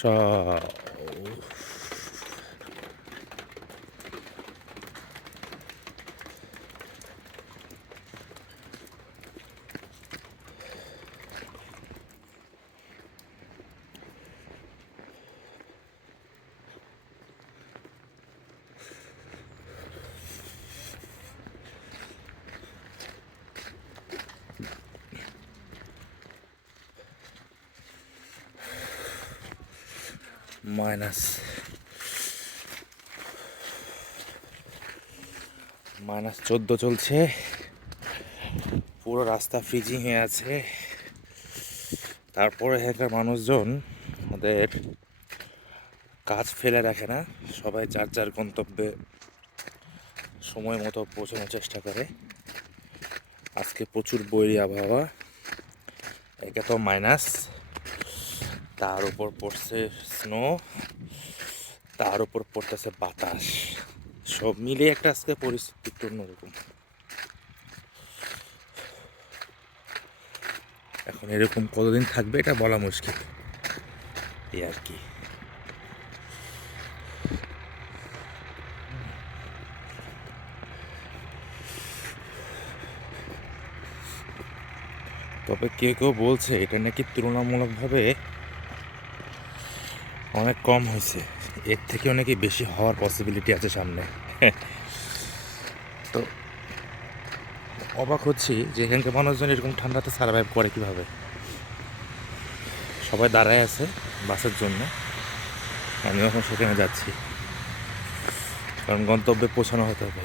সব -14 চলছে। পুরো রাস্তা ফ্রিজিং হয়ে আছে। তারপরে এখানকার মানুষজন ওদের কাজ ফেলে রাখে না, সবাই যার যার গন্তব্যে সময় মতো পৌঁছানোর চেষ্টা করে। আজকে প্রচুর বৈরী আবহাওয়া, একে তো মাইনাস, তার উপর পড়ছে স্নো, তার উপর পড়তেছে বাতাস, সব মিলিয়ে একটা আজকে পরিস্থিতি একটু অন্যরকম। এখন এরকম কতদিন থাকবে এটা বলা মুশকিল, এই আর কি। তবে কেউ কেউ বলছে এটা নাকি তুলনামূলকভাবে অনেক কম হয়েছে, এর থেকে অনেকে বেশি হওয়ার পসিবিলিটি আছে সামনে। তো অবাক হচ্ছি যে এখানকার মানুষজন এরকম ঠান্ডাতে সার্ভাইভ করে কীভাবে। সবাই দাঁড়ায় আছে বাসের জন্য, আমি এখন সেখানে যাচ্ছি, কারণ গন্তব্যে পৌঁছানো হতে হবে।